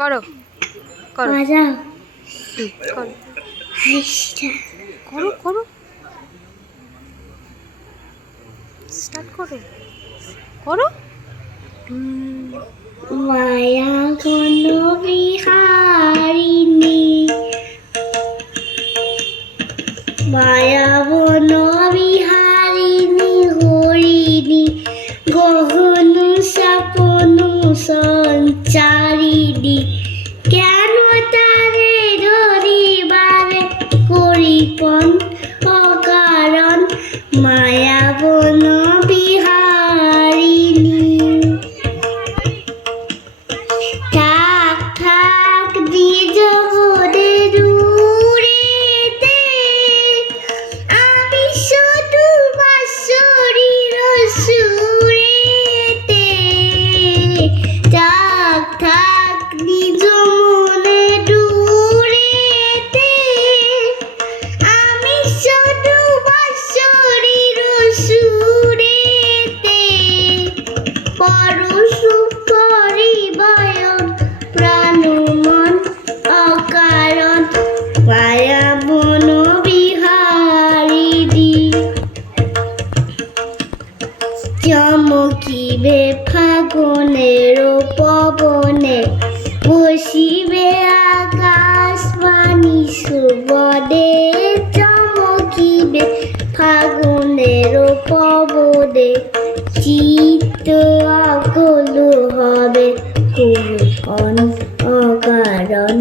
করো করো বাজাও করো হাসিটা করো করো স্টার্ট করো করো মায়া কোনো বিহারিণী মায়া বন বিহারিণী হরিণী গহন সপন সঞ্চারিণী কেন তারে ধরিবারে করিপন অকারণ মায়া বন বিহারিণী ঠাক ঠাক দিয়ে জগদের উড়েতে আমি শুধু বাঁশরীর সুরেতে ঠাক ঠাক নিজ মনে ডুরেতে আমি শুধু বাঁশরীর সুরেতে পরশুখ করিবায়ন প্রাণ মন অকারণ মায়া বন বিহারিণী চমকিবে ফাগুনের পবনে বসিবে আকাশবাণী সুবদে চমকিবে ফাগুনের পবনে চিত্ত আকুল হবে কুলন অকারণ